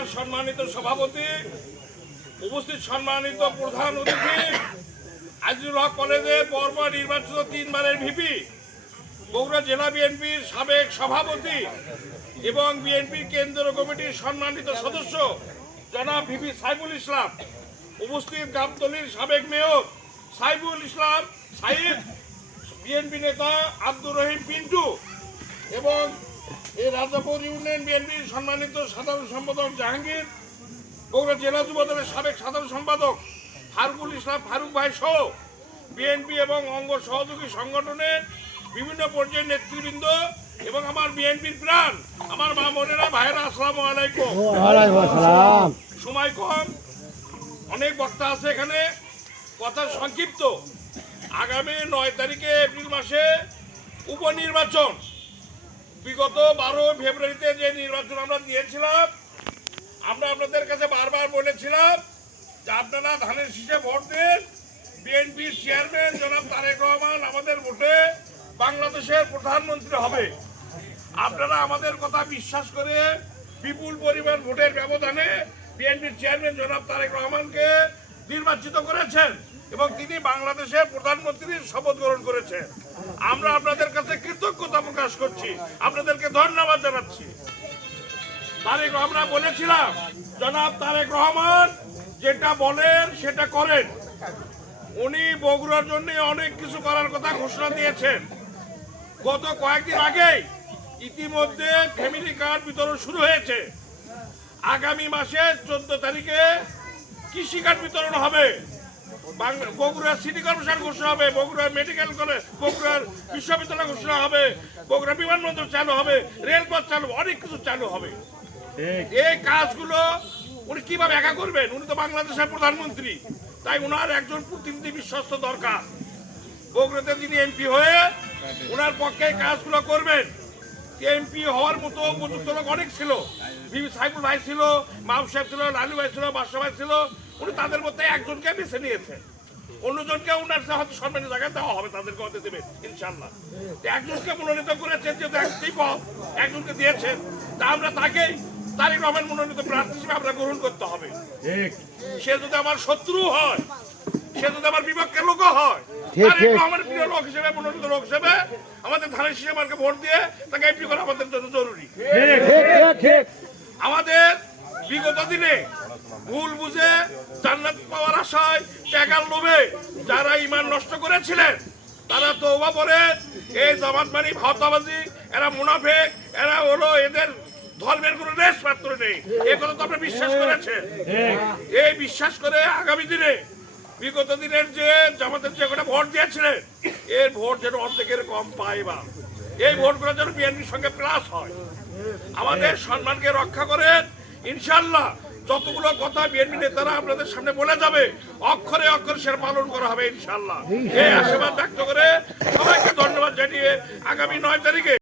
আমার সম্মানিত সভাপতি, উপস্থিত সম্মানিত প্রধান অতিথি, আজিজুল হক কলেজের পরপর নির্বাচিত 3 বারের ভিপি, বগুড়া জেলা বিএনপির সাবেক সভাপতি এবং বিএনপির কেন্দ্রীয় কমিটির সম্মানিত সদস্য জনাব ভিপি সাইফুল ইসলাম, উপস্থিত গাবতলীর সাবেক মেয়র সাইফুল ইসলাম সাইদ, বিএনপি নেতা আব্দুর রহিম পিন্টু এবং এই রাজাপুর ইউনিয়ন বিএনপির সম্মানিত সাধারণ সম্পাদক জাহাঙ্গীর, বগুড়া জেলা যুবদলের সাবেক সাধারণ সম্পাদক ফারুকুল ইসলাম ফারুক ভাই সহ বিএনপি এবং অঙ্গ সহযোগী সংগঠনের বিভিন্ন পর্যায়ের নেতৃবৃন্দ এবং আমার বিএনপির প্রাণ আমার মা বোনেরা ভাইয়েরা, আসসালামু আলাইকুম। সময় কম, অনেক বক্তা আছে এখানে, কথা সংক্ষিপ্ত। আগামী 9 তারিখে এপ্রিল মাসে উপনির্বাচন, বিগত 12 ফেব্রুয়ারিতে যে নির্বাচন আমরা দিয়েছিলাম, আমরা আপনাদের কাছে বারবার বলেছিলাম যে আপনারা ধানের শীষে ভোট দেন, বিএনপির চেয়ারম্যান জনাব তারেক রহমান আমাদের ভোটে বাংলাদেশের প্রধানমন্ত্রী হবে। আপনারা আমাদের কথা বিশ্বাস করে বিপুল পরিমাণ ভোটের ব্যবধানে বিএনপির চেয়ারম্যান জনাব তারেক রহমানকে নির্বাচিত করেছেন এবং তিনি বাংলাদেশের প্রধানমন্ত্রীর শপথ গ্রহণ করেছেন। আমরা আপনাদের কাছে কৃতজ্ঞতা প্রকাশ করছি, আপনাদেরকে ধন্যবাদ জানাচ্ছি। আমরা বলেছিলাম জনাব তারেক রহমান যেটা বলেন সেটা করেন। উনি বগুড়ার জন্য অনেক কিছু করার কথা ঘোষণা দিয়েছেন। গত কয়েকদিন আগেই ইতিমধ্যে ফ্যামিলি কার্ড বিতরণ শুরু হয়েছে। আগামী মাসের 14 তারিখে কৃষি কার্ড বিতরণ হবে। বগুড়া সিটি কর্পোরেশন ঘোষণা হবে, বগুড়া মেডিকেল কলেজ, বগুড়ার বিশ্ববিদ্যালয় ঘোষণা হবে, বগুড়া বিমানবন্দর চালু হবে, রেলপথ চালু, অনেক কিছু চালু হবে। এই কাজগুলো উনি কিভাবে একা করবেন? উনি তো বাংলাদেশের প্রধানমন্ত্রী, তাই ওনার একজন প্রতিনিধি বিশ্বস্ত দরকার। বগুড়াতে যিনি এমপি হয়ে ওনার পক্ষে কাজগুলো করবেন। এমপি হওয়ার মতো উপযুক্ত লোক অনেক ছিল, সাইফুল ভাই ছিল, মাহবুব সাহেব ছিল, লালু ভাই ছিল, বাদশা ভাই ছিল। উনি তাদের মধ্যে একজনকে বেছে নিয়েছেন, অন্যজনকে ওনার হয়তো সম্মানের জায়গায় দেওয়া হবে, তাদেরকে হতে দেবেন ইনশাল্লাহ। একজনকে মনোনীত করেছেন, যেহেতু একজনকে দিয়েছেন, তা আমরা তাকেই তারেক রহমান মনোনীত প্রার্থী হিসেবে আমরা গ্রহণ করতে হবে। সে যদি আমার শত্রু হয়, সে যদি আমার বিপক্ষের লোক হয়, তারেক রহমানের প্রিয় লোক হিসেবে, মনোনীত লোক হিসেবে আমাদের ধানের শীষে মার্কে ভোট দিয়ে তাকে এমপি করা আমাদের জন্য জরুরি। আমাদের বিগত দিনে ভুল বুঝে জান্নাত পাওয়ার আশায় টাকার লোভে যারা ঈমান নষ্ট করেছিলেন, তারা তওবা করে এই জামাত মানে ভাওতাবাজি, এরা মুনাফিক, এরা হলো এদের ধর্মের কোনো রেশ মাত্র নেই, এই কথা তো আপনারা বিশ্বাস করেছেন। এই বিশ্বাস করে আগামী দিনে বিগত দিনের যে জামাতের যে কটা ভোট দিয়েছিলেন, এর ভোট যেন অর্ধেকের কম পায়, বা এই ভোটগুলো যেন বিএনপির সঙ্গে প্লাস হয়। আমাদের সম্মানকে রক্ষা করেন ইনশাল্লাহ। যতগুলো কথা বিএনপি নেতারা আপনাদের সামনে বলে যাবে, অক্ষরে অক্ষরে সেটা পালন করা হবে ইনশাল্লাহ। এই আশীর্বাদ ব্যক্ত করে সবাইকে ধন্যবাদ জানিয়ে আগামী 9 তারিখে